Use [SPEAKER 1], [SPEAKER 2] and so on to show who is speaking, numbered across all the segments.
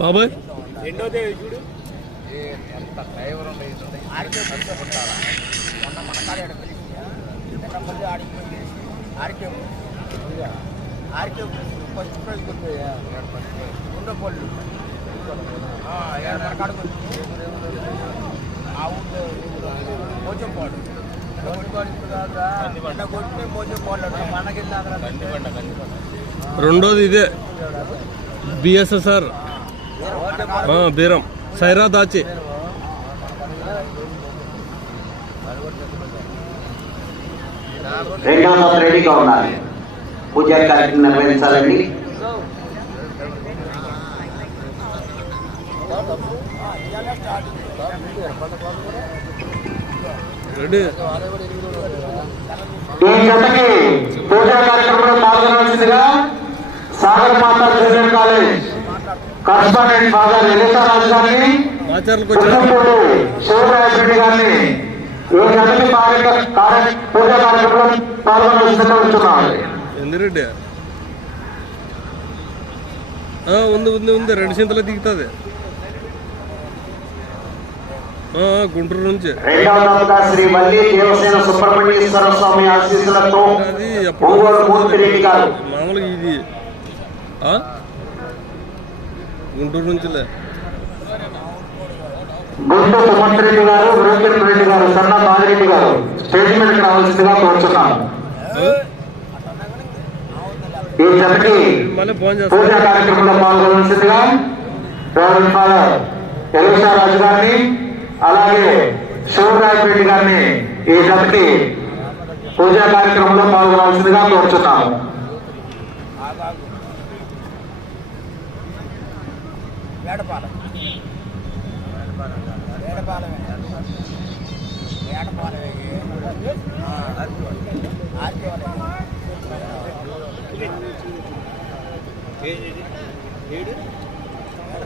[SPEAKER 1] బాబాయ్.
[SPEAKER 2] రెండోది చూడు?
[SPEAKER 3] మోచం పాడు
[SPEAKER 1] రెండోది ఇదే. బిఎస్ఎస్ఆర్. బీరం. సైరా దాచి.
[SPEAKER 4] రెండవ దశ రెడీగా ఉండాలి పూజా కార్యక్రమం నిర్వహించాలండి.
[SPEAKER 1] రెడీ.
[SPEAKER 4] ఈ జతకి పూజా కార్యక్రమంలో పాల్గొనవలసిందిగా Sagar Mata junior college correspondent father Elisa Raju గారిని పుట్టపూడి శివరాజరెడ్డి గారిని ఈ జతకి కార్య- కార్య- పూజా కార్యక్రమంలో పాల్గొనవలసిందిగా ఉంటున్నారు
[SPEAKER 1] ఎందురెడ్డి ఆ, ఉంది ఉంది ఉంది. రెండు చింతలు దిగుతుంది. ఆ, గుంటూరు నుంచి.
[SPEAKER 4] శ్రీ దేవసేన సుబ్రహ్మణ్యేశ్వర స్వామి ఆశీస్సులతో
[SPEAKER 1] మామూలుగా ఇది? గుంటూరు నుంచిలే.
[SPEAKER 4] సుమంత్ రెడ్డి గారు రోహిత్ రెడ్డి గారు సన్న గారు స్టేజ్ మీదకి రావాల్సిందిగా కోరుచున్నాను.
[SPEAKER 1] ఆ?
[SPEAKER 4] ఈ జతకి
[SPEAKER 1] మళ్ళీ ఫోన్
[SPEAKER 4] పూజా కార్యక్రమంలో పాల్గొనవలసిందిగా ఫాదర్ రాజు గారిని అలాగే శివరాజ్ రెడ్డి గారిని ఈ జతకి పూజా కార్యక్రమంలో పాల్గొనవలసిందిగా కోరుచున్నాను.
[SPEAKER 3] వేడపాలెం వేడపాలెమే వేడపాలెమే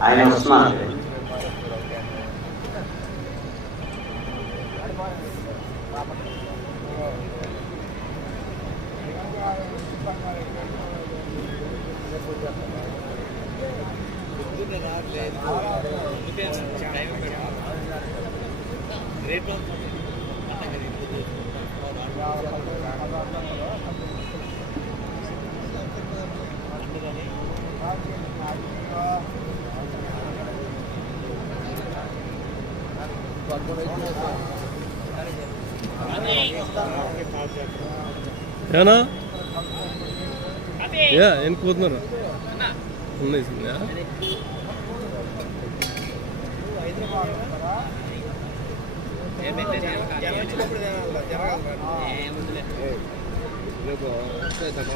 [SPEAKER 4] ఆయన వస్తున్నారు
[SPEAKER 2] రేపు
[SPEAKER 1] ఏనా ఏ ఎన్ని పోతున్నారు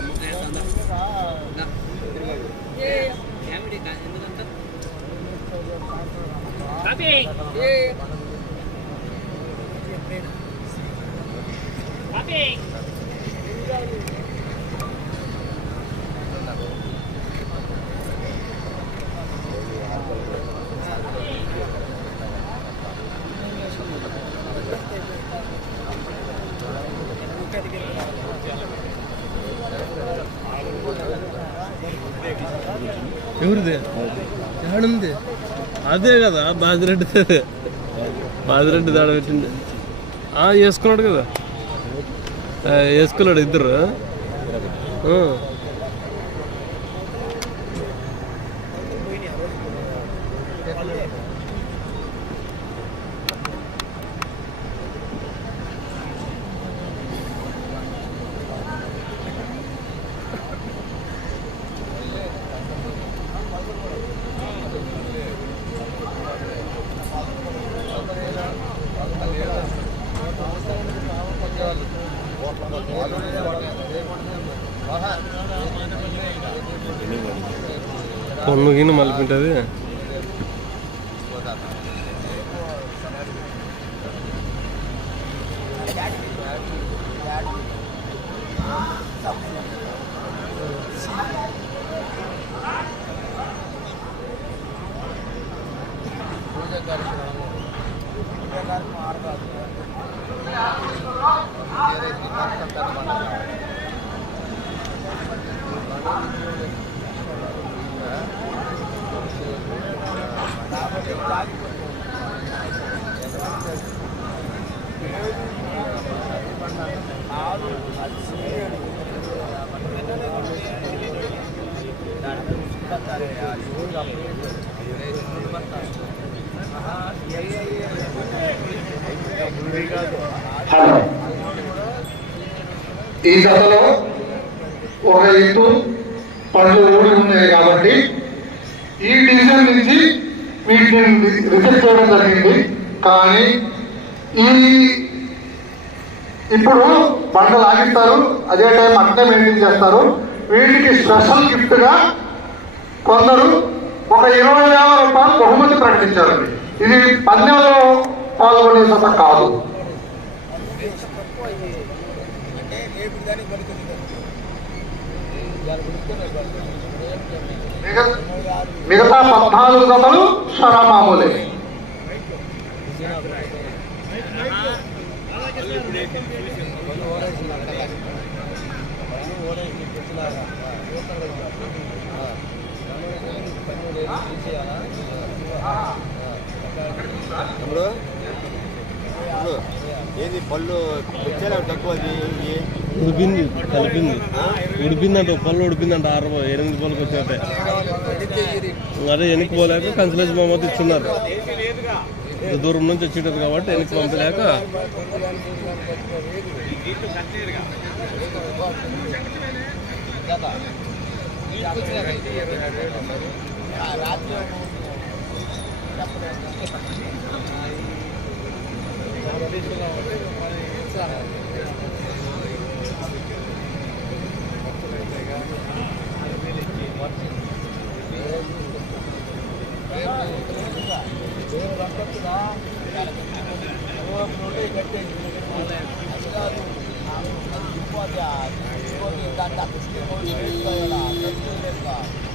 [SPEAKER 1] ఉన్నాయి సింగా? ఎవరిది? ఏడుంది అదే కదా బాజిరెడ్డి. బాజిరెడ్డి దాడ పెట్టింది. ఆ, వేసుకున్నాడు కదా. వేసుకున్నాడు ఇద్దరు ఆ. పొన్ను గిన్నె మలిపింటది.
[SPEAKER 5] హలో. ఈ జతలో ఒక ఎత్తు పళ్ళు ఊడి ఉన్నాయి కాబట్టి ఈ డివిజన్ నుంచి వీటిని రిజెక్ట్ చేయడం జరిగింది. కానీ ఈ ఇప్పుడు బండలు ఆగిస్తారు అదే టైం అట్నే మెయింటైన్ చేస్తారు. వీటికి స్పెషల్ గిఫ్ట్గా కొందరు ఒక ఇరవై వేల రూపాయలు బహుమతి ప్రకటించారు. ఇది పందెంలో పాల్గొనే సత కాదు. మిగతా పద్నాలుగు జతలు షరా మామూలే
[SPEAKER 6] తమ్ముడు, ఏది పళ్ళు? వచ్చేలా తక్కువ
[SPEAKER 2] ఉడిపింది కలిపింది. ఉడిపిందంట పళ్ళు ఉడిపిందంట ఆరు ఎనిమిది పళ్ళకి వచ్చినట్టే అదే వెనక్కి పోలేక కన్సలేజ్ మమ్మల్ని ఇచ్చున్నారు. దూరం నుంచి వచ్చింటారు కాబట్టి వెనక్కి పంపలేక దాన్ని అర్థం చేసుకోవాలి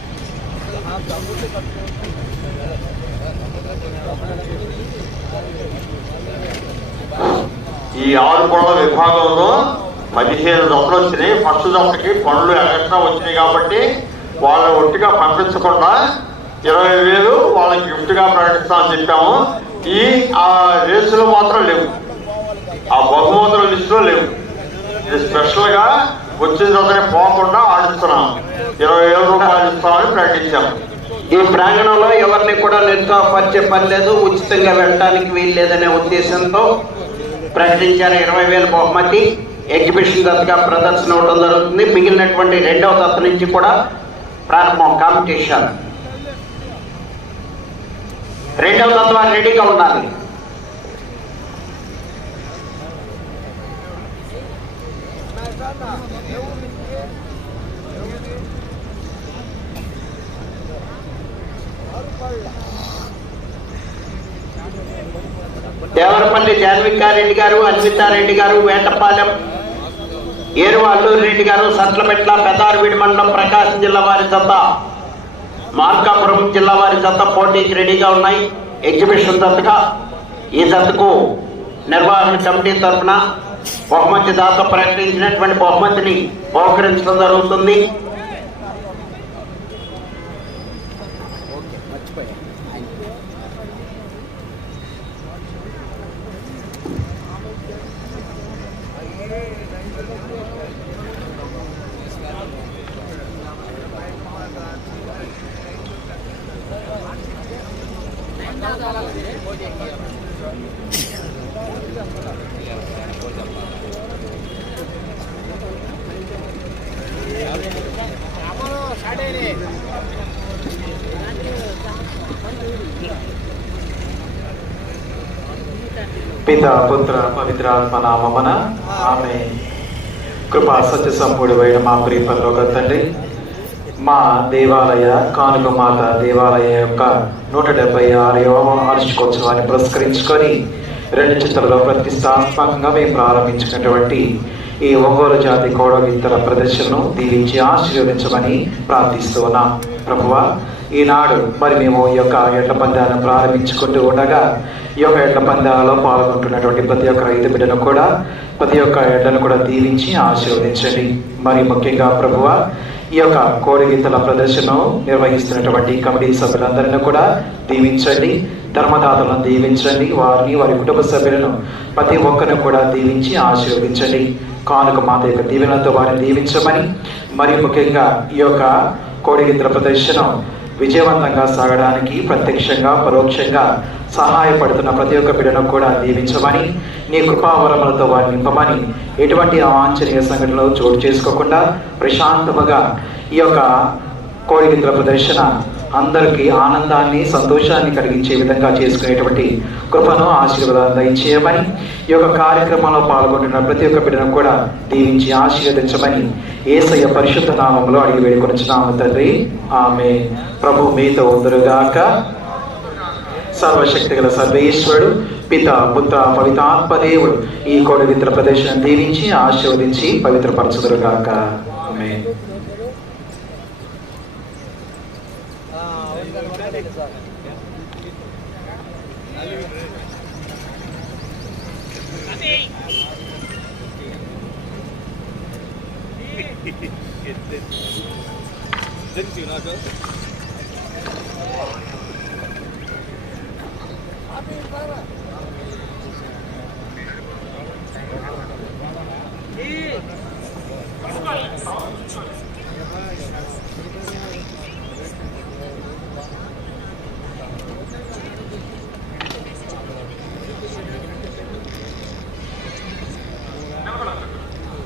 [SPEAKER 5] ఈ ఆరు పనుల విభాగంలో పదిహేను దశలు వచ్చినాయి. ఫస్ట్ దశకి పనులు ఎక్కడ వచ్చినాయి కాబట్టి వాళ్ళ ఒట్టిగా పంపించకుండా ఇరవై వేలు వాళ్ళకి గిఫ్ట్గా ప్రకటిస్తామని చెప్పాము. ఈ ఆ రేసులు మాత్రం లేవు. ఆ బహుమతుల లిస్టులో లేవు. ఇది స్పెషల్గా వచ్చిన దశని పోకుండా ఆడిస్తున్నాం. ఇరవై వేల రూపాయలు ఇస్తామని ప్రకటించాం
[SPEAKER 7] ఈ ప్రాంగణంలో ఎవరిని కూడా నిరుత్సాహపరిచే పని లేదు ఉచితంగా వెళ్ళడానికి వీల్లేదనే ఉద్దేశంతో ప్రకటించారు ఇరవై వేల బహుమతి. ఎగ్జిబిషన్ దత్తగా ప్రదర్శన ఇవ్వడం జరుగుతుంది. మిగిలినటువంటి రెండవ దత్త నుంచి కూడా ప్రారంభం కాంపిటీషన్. రెండవ దత్త వారు రెడీగా ఉండాలి. రెడ్డి గారు అన్వితారెడ్డి గారు వేటపాలెం ఏరు అల్లూరి రెడ్డి గారు సట్లమెట్ల పెదారువీడి మండలం ప్రకాశం జిల్లా వారి జత మార్కాపురం జిల్లా వారి జత పోటీకి రెడీగా ఉన్నాయి. ఎగ్జిబిషన్ జతగా ఈ జతకు నిర్వహణ కమిటీ తరఫున బహుమతి దాత ప్రకటించినటువంటి బహుమతిని బహుకరించడం జరుగుతుంది.
[SPEAKER 8] పిత పుత్ర పవిత్రాత్మ నామమున ఆమె కృపా సత్య సంపూడివైన మా ప్రియ పరలోక తండ్రి మా దేవాలయ కానుక మాత దేవాలయ యొక్క నూట డెబ్బై ఆరవ వార్షికోత్సవాన్ని పురస్కరించుకొని రెండు చిత్రాల్లో ప్రతిష్టాత్మకంగా మేము ప్రారంభించినటువంటి ఈ ఒంగోలు జాతి కోడగిత్తల ప్రదర్శనను దీవించి ఆశీర్వదించమని ప్రార్థిస్తూ ఉన్నాం. ప్రభువా ఈనాడు మరి మేము ఈ యొక్క ఎడ్ల పందాలను ప్రారంభించుకుంటూ ఉండగా ఈ యొక్క ఎడ్ల పందాలలో పాల్గొంటున్నటువంటి ప్రతి ఒక్క రైతు బిడ్డను కూడా ప్రతి ఒక్క ఎడ్లను కూడా దీవించి ఆశీర్వదించండి. మరి ముఖ్యంగా ప్రభువ ఈ యొక్క కోడిగీతల ప్రదర్శనను నిర్వహిస్తున్నటువంటి కమిటీ సభ్యులందరినీ కూడా దీవించండి. ధర్మదాతలను దీవించండి. వారిని వారి కుటుంబ సభ్యులను ప్రతి ఒక్కరిని కూడా దీవించి ఆశీర్వదించండి. కానుక మాత యొక్క దీవెనతో వారిని దీవించమని మరి ముఖ్యంగా ఈ యొక్క కోడిగీతల ప్రదర్శన విజయవంతంగా సాగడానికి ప్రత్యక్షంగా పరోక్షంగా సహాయపడుతున్న ప్రతి ఒక్క బిడ్డను కూడా దీవించమని నీ కృపావరములతో వారిని నింపమని ఎటువంటి అవాంఛనీయ సంఘటనలు చోటు చేసుకోకుండా ప్రశాంతముగా ఈ యొక్క కోడిగింద్ర ప్రదర్శన అందరికీ ఆనందాన్ని సంతోషాన్ని కలిగించే విధంగా చేసుకునేటువంటి కృపను ఆశీర్వాదాన్ని దయచేయమని ఈ యొక్క కార్యక్రమంలో పాల్గొంటున్న ప్రతి ఒక్క బిడ్డను కూడా దీవించి ఆశీర్వదించమని ఏసయ్య పరిశుద్ధ నామంలో అడిగి వేడుకొనిచున్నాము తండ్రి. ఆమె ప్రభు మీతో ఉందరుగాక సర్వశక్తి గల సర్వేశ్వరుడు పిత పుత్ర పవితాత్మ దేవుడు. ఈ కోడిగిద్దల ప్రదర్శన దీవించి ఆశీర్వదించి పవిత్రపరచుదురుగాక.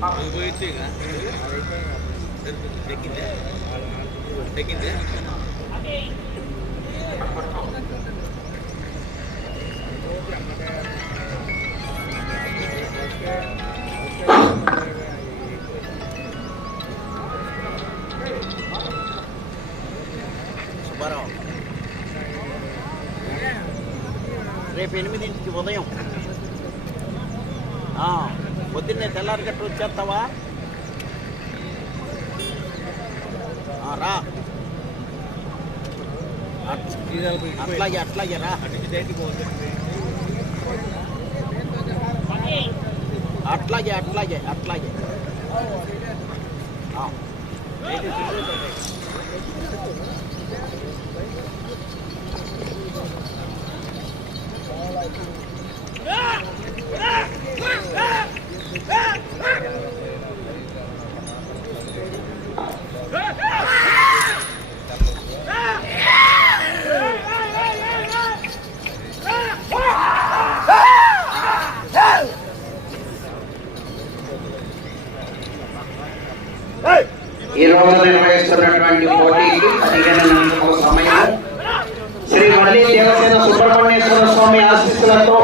[SPEAKER 8] ఆమె
[SPEAKER 3] సుబ్బారావు. రేపు ఎనిమిదింటికి ఉదయం పొద్దున్నే తెల్లారి గట్ట వచ్చేస్తావా? రా. అట్లాగే అట్లాగే రా. అట్లాగే అట్లాగే అట్లాగే ఆ.
[SPEAKER 7] ఈ రోజు నిర్వహిస్తున్నటువంటి పోటీకి పదిహేను నిమిషముల సమయం శ్రీ మల్లి దేవసేన సుబ్రహ్మణ్యేశ్వర స్వామి ఆశీస్సులతో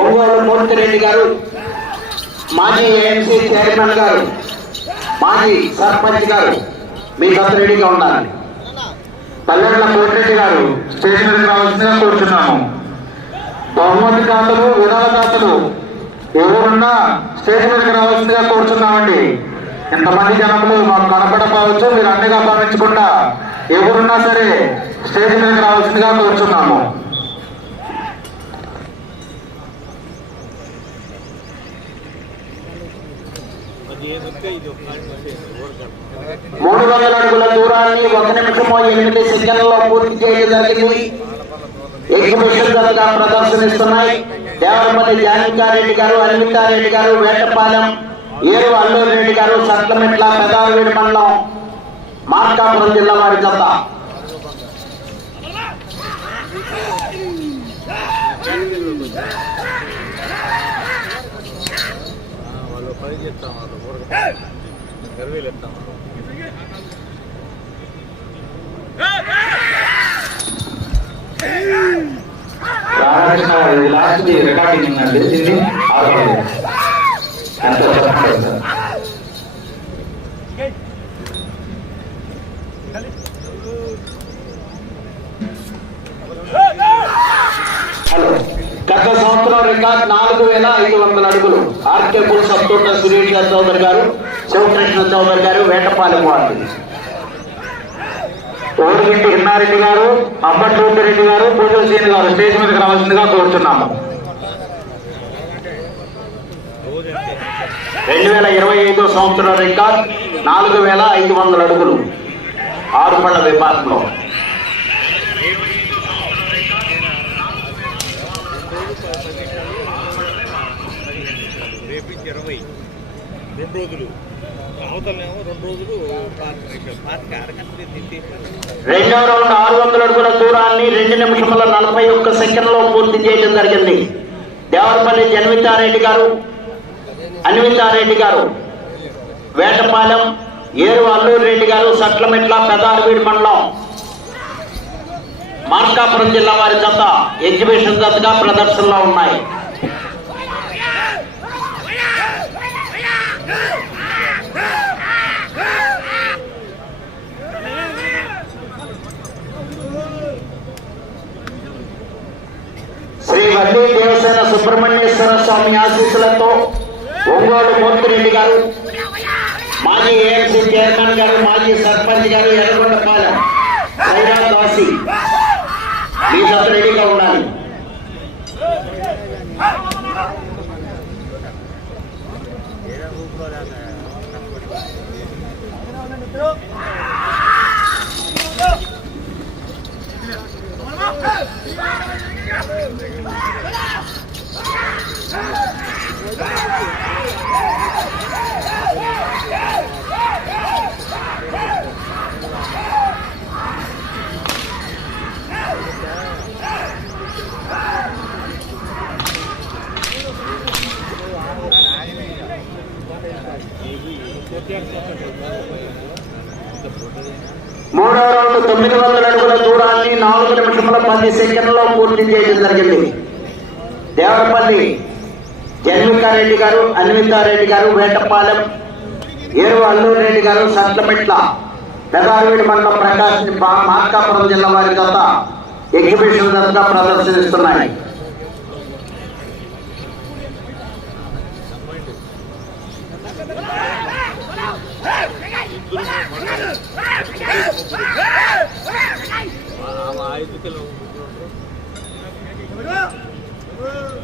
[SPEAKER 7] ఒంగోలు మూర్తిరెడ్డి గారు మాజీ ఏఎంసీ చైర్మన్ గారు మాజీ సర్పంచ్ గారు మీ రెడీగా ఉండాలి
[SPEAKER 8] పల్లెట్ల కోటిరెడ్డి గారు స్టేషన్ రావాల్సిందిగా కోరుతున్నాము బహుమతి దాతలు విరాళ దాతలు ఎవరున్నా స్టేజ్ మీదకి రావాల్సిందిగా కోరుతున్నామండి ఇంతమంది జనములు మాకు కనపడపోవచ్చు మీరు అన్నిగా భావించకుండా ఎవరున్నా సరే స్టేజ్ మీదకి రావాల్సిందిగా కోరుచున్నాము.
[SPEAKER 7] మూడు వందల అడుగుల దూరాన్ని ఒక నిమిషము ఎనిమిది సెకండ్లలో పూర్తి చేయడం జరిగింది. ఎగ్జిబిషన్ జతగా ప్రదర్శనిస్తున్నాయి. దేవరపల్లి జానకారెడ్డి గారు అన్వితారెడ్డి గారు వేటపాలెం ఏరు అల్లూరి రెడ్డి గారు సట్లమెట్ల పెదాలవేడి మండలం మార్కాపురం జిల్లా వారి జత.
[SPEAKER 2] వాళ్ళు పని చేస్తాం వాళ్ళు గర్వీలు ఎత్తాం
[SPEAKER 8] రామకృష్ణ లాస్ట్ రికార్డింగ్ ఉందండి దీన్ని ఎంత
[SPEAKER 7] హలో గత సంవత్సరం రికార్డ్ నాలుగు వేల ఐదు వందల అడుగులు. ఆర్కే పుల్ సత్తోట సురేష్ గారు చౌదరి గారు శివకృష్ణ చౌదరి గారు వేటపాలెం వార్డు.
[SPEAKER 8] ఓడిగంటి హిన్నారెడ్డి గారు అంబటి రెడ్డి గారు పూజల సీని గారు స్టేజ్ మీదకి రావాల్సిందిగా కోరుతున్నాము
[SPEAKER 7] రెండు వేల ఇరవై ఐదో సంవత్సరం రికార్డ్ నాలుగు వేల ఐదు వందల అడుగులు ఆరు పళ్ళ విభాగంలో.
[SPEAKER 2] రెండు రోజులు రెండు రోజులు పార్క్. పార్క్ అరగంట తింటే
[SPEAKER 7] రెండవ రౌండ్ ఆరు వందల అడుగుల దూరాన్ని రెండు నిమిషముల నలభై ఒక్క సెకండ్లో పూర్తి చేయడం జరిగింది. దేవరపల్లి జన్మితారెడ్డి గారు అన్వితారెడ్డి గారు వేటపాలెం ఏరు అల్లూరు రెడ్డి గారు సట్లమెట్ల పెదారవీడి మండలం మార్కాపురం జిల్లా వారి జత ఎగ్జిబిషన్ జతగా ప్రదర్శనలో ఉన్నాయి. శ్రీ వల్లీ దేవసేన సుబ్రహ్మణ్యేశ్వర స్వామి ఆశీస్సులతో ఒంగోలు మూర్తిరెడ్డి గారు మాజీ ఏఎంసీ చైర్మన్ గారు మాజీ సర్పంచ్ గారు ఎర్రగొండపాలెం సైరా దాసి మీ జత రెడీగా ఉండాలి. మూడో రౌండ్ తొమ్మిది వందల అడుగుల దూరాన్ని నాలుగు నిమిషముల పది సెకండ్లో పూర్తి చేయడం జరిగింది దేవరపల్లి జన్మికారెడ్డి గారు అన్వితారెడ్డి గారు వేటపాలెం ఏరు అల్లూరు రెడ్డి గారు సట్లమెట్ల పెదారవీడి మండలం ప్రకాశం మార్కాపురం జిల్లా వారి గత ఎగ్జిబిషన్ జతగా ప్రదర్శనిస్తున్నాయి. నాలుగో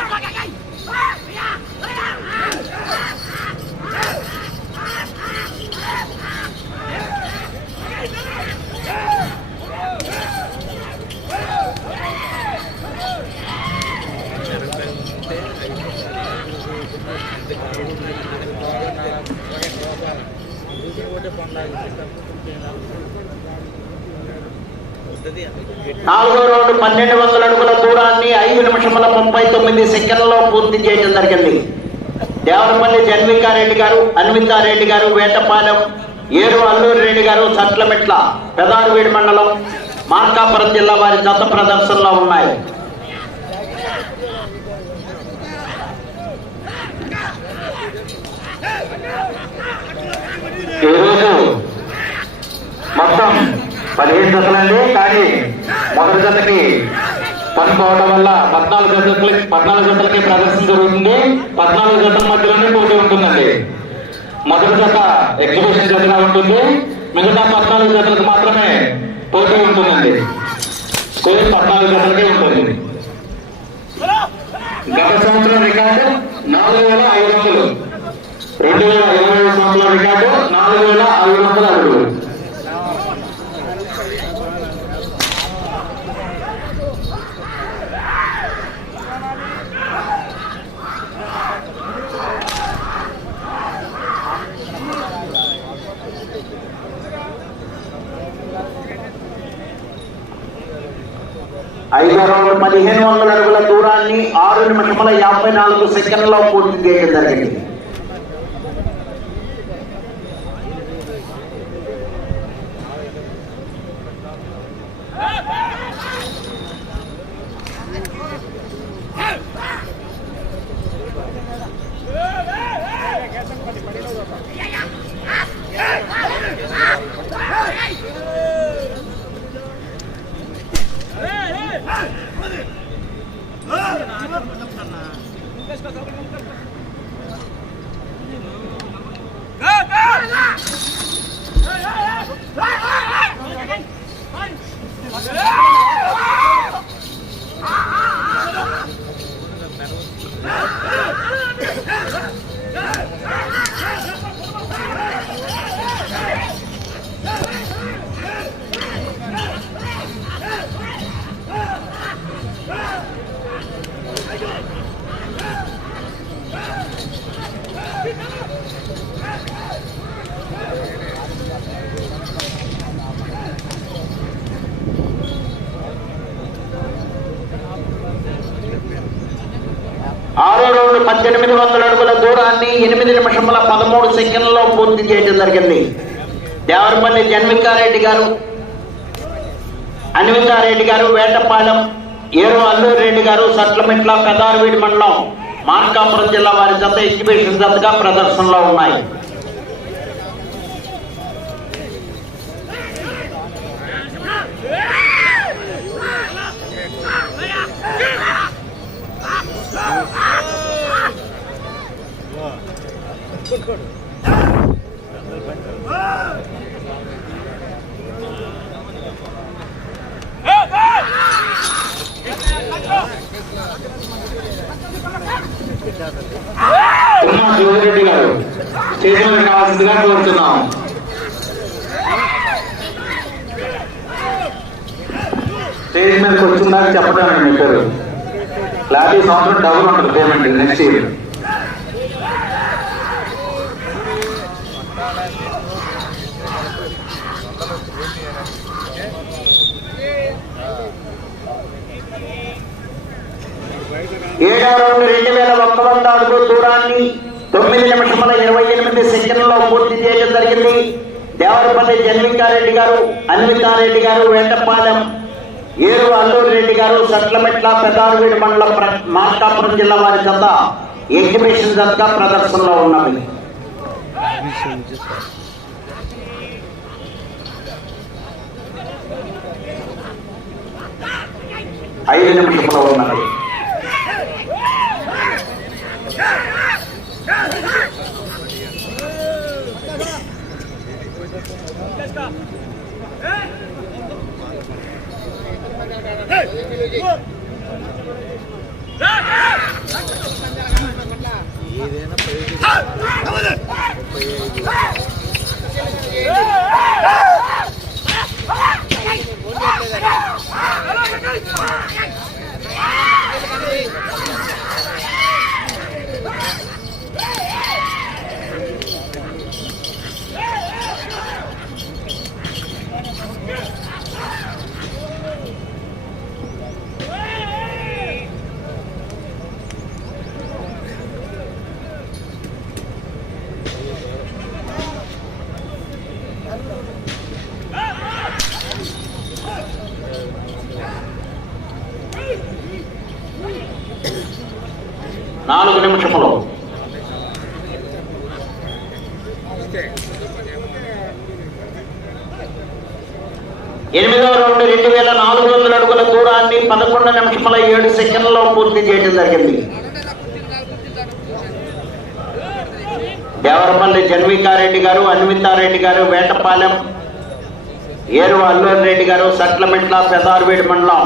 [SPEAKER 7] పన్నెండు వందల అడుగుల దూరాన్ని ఐదు నిమిషముల ముప్పై తొమ్మిది సెకండ్లలో పూర్తి చేయడం జరిగింది. దేవరపల్లి జన్వికారెడ్డి గారు అన్వితారెడ్డి గారు వేటపాలెం ఏరు అల్లూరి రెడ్డి గారు సట్లమెట్ల పెదారవీడి మండలం మార్కాపురం జిల్లా వారి జత ప్రదర్శనలో ఉన్నాయి.
[SPEAKER 4] ఈరోజు మొత్తం పదిహేను జతలండి కానీ మొదటి జతకి పనుకోవడం వల్ల పద్నాలుగు జతలకి పద్నాలుగు జతలకి ప్రదర్శన జరుగుతుంది. పద్నాలుగు జతల మధ్యలోనే పోటీ ఉంటుందండి. మొదటి జత ఎగ్జిబిషన్ జతగా ఉంటుంది. మిగతా పద్నాలుగు జతలకు మాత్రమే పోటీ ఉంటుందండి. స్కోర్ పద్నాలుగు జతలకే ఉంటుంది. గత సంవత్సరం రికార్డు నాలుగు వేల ఐదు వందలు. రెండు వేల ఇరవై సంవత్సరం రికార్డు నాలుగు వేల ఐదు వందల అడుగులు.
[SPEAKER 7] ఐదో రౌండ్ పదిహేను వందల అడుగుల దూరాన్ని ఆరు నిమిషముల యాభై నాలుగు సెకండ్లో పూర్తి చేయడం జరిగింది. పద్దెనిమిది వందల అడుగుల దూరాన్ని ఎనిమిది నిమిషముల పదమూడు సెకండ్లలో పూర్తి చేయడం జరిగింది. దేవరపల్లి జన్వికారెడ్డి గారు అన్వితారెడ్డి గారు వేటపాలెం ఏరు అల్లూరు రెడ్డి గారు సట్లమెట్ల పెదారవీడి మండలం మార్కాపురం జిల్లా వారి జత ఎగ్జిబిషన్ జతగా ప్రదర్శనలో ఉన్నాయి.
[SPEAKER 8] శివరెడ్డి గారు స్టేజ్ కావాల్సిందిగా కోరుతున్నాం. స్టేజ్ మీదకి వచ్చిందాక చెప్పడానికి మీ పేరు. లేకపోతే సంవత్సరం డబుల్ ఉంటుంది పేమెంట్ నెక్స్ట్ ఇయర్
[SPEAKER 7] ఏడాది రెండు వేల ఒక్క వంద అడుగు దూరాన్ని తొమ్మిది నిమిషముల ఇరవై ఎనిమిది సెకండ్లో పూర్తి చేయడం జరిగింది. దేవరపల్లి జన్మికారెడ్డి గారు అన్వితారెడ్డి గారు వెంటపాలెం ఏరు అల్లూరి రెడ్డి గారు సట్లమెట్ల పెదారవీడి మండలం ప్ర- మార్కాపురం జిల్లా వారి చెంత ఎగ్జిబిషన్ జతగా ప్రదర్శనలో ఉన్నవి. ఐదు నిమిషంలో ఉన్నది. ఏదైనా నాలుగు నిమిషములు. ఎనిమిదవ రౌండ్ రెండు వేల నాలుగు వందల అడుగుల దూరాన్ని పదకొండు నిమిషముల ఏడు సెకండ్లలో పూర్తి చేయడం జరిగింది. దేవరపల్లి జన్వికారెడ్డి గారు అన్వితారెడ్డి గారు వేటపాలెం ఏరు అల్లూరి రెడ్డి గారు సట్లమెట్ల పెదార్వేడి మండలం.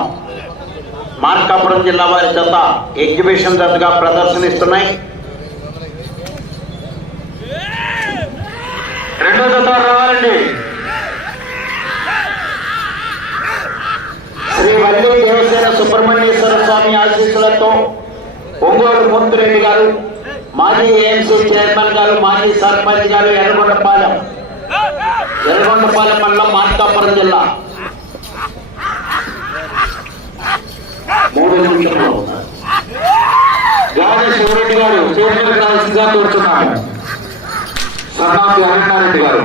[SPEAKER 7] మార్కాపురం జిల్లా వారి జత ఎగ్జిబిషన్ జతగా ప్రదర్శనిస్తున్నాయి. రెండో జత రావాలండి. శ్రీ వల్లి దేవసేన సుబ్రహ్మణ్యేశ్వర స్వామి ఆశీస్సులతో ఒంగోలు మూర్తిరెడ్డి గారు మాజీ ఏఎంసీ చైర్మన్ గారు మాజీ సర్పంచ్ గారు ఎర్రగొండపాలెం. ఎర్రగొండపాలెం మండలం మార్కాపురం జిల్లా. మూడు నిమిషంలో
[SPEAKER 8] గాజ శివరెడ్డి గారు స్టేజ్ మీద కావాల్సిందిగా సన్నాపి అరణ్యారెడ్డి గారు.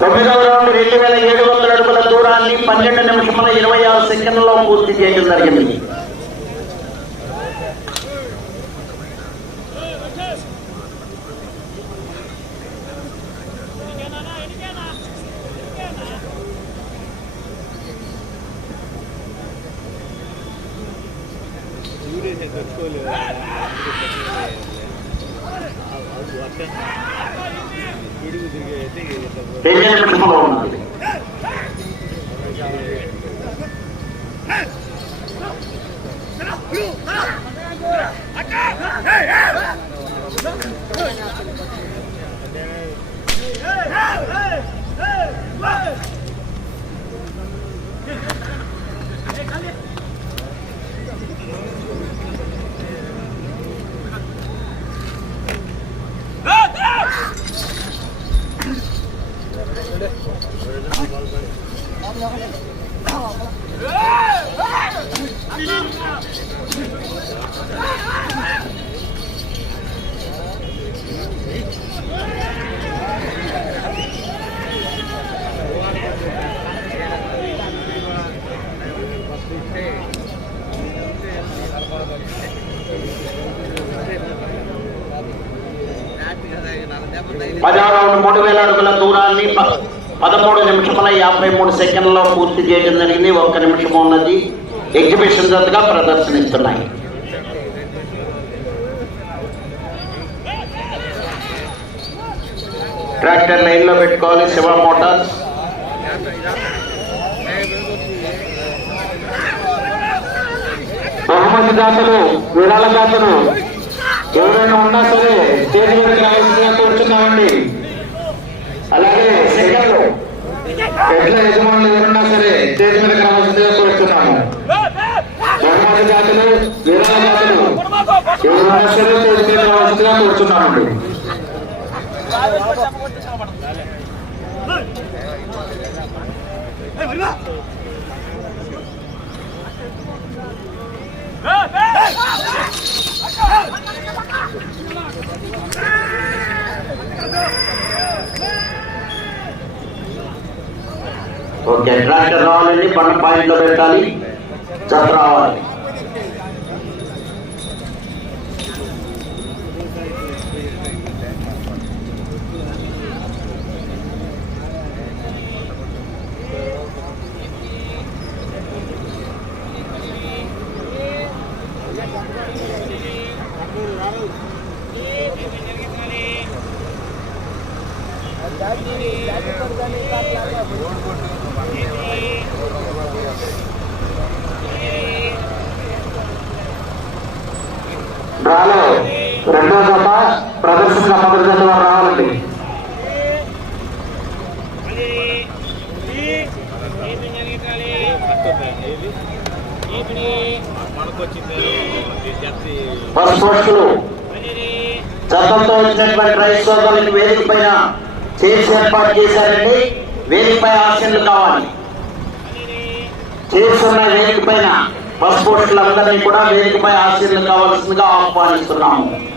[SPEAKER 7] తొమ్మిదవ రౌండ్ రెండు వేల ఏడు వందల అడుగుల దూరాన్ని పన్నెండు నిమిషముల ఇరవై ఆరు సెకండ్లలో పూర్తి చేయడం జరిగింది రెండు నిమిషములో ఉన్నది పదవ రౌండ్ మూడు వేల అడుగుల దూరాన్ని ప- పదమూడు నిమిషముల యాభై మూడు సెకండ్లలో పూర్తి చేయడం జరిగింది. ఒక్క నిమిషం ఉన్నది. ఎగ్జిబిషన్ జతగా ప్రదర్శనిస్తున్నాయి. ట్రాక్టర్ లైన్లో పెట్టుకోవాలి. శివ మోటార్స్.
[SPEAKER 4] బహుమతి దాతలు విరాళ దాతలు ఎవరైనా ఉన్నా సరే స్టేజ్ మీదకి రావాల్సిందిగా కోరుతున్నామండి అలాగే సెకండ్లు ఎట్ల యజమానులు ఎవరున్నా సరే చేతి మీదకి రావాల్సిందిగా కోరుతున్నాము బహుమతి జాతులు విరాళ జాతులు ఎవరున్నా సరే చేతి మీద రావాల్సిందిగా కోరుతున్నామండి Hey!
[SPEAKER 7] ఓకే. ట్రాక్టర్ రావాలండి పంట పాయింట్లో పెట్టాలి. జత రావాలి
[SPEAKER 4] డ్రాలో రెండో జత ప్రదర్శన మొదటి జత వారు రావాలండి
[SPEAKER 7] బస్ పోస్టులు జతంతో వచ్చినటువంటి రైతు సోదరులకు వేదిక పైన చేసి ఏర్పాటు చేశారండి. వేదికపై ఆశలు కావాలి. చేస్తున్న వేదిక పైన బస్ పోస్టులందరినీ కూడా వేదికపై ఆశీర్లు కావాల్సిందిగా ఆహ్వానిస్తున్నాము.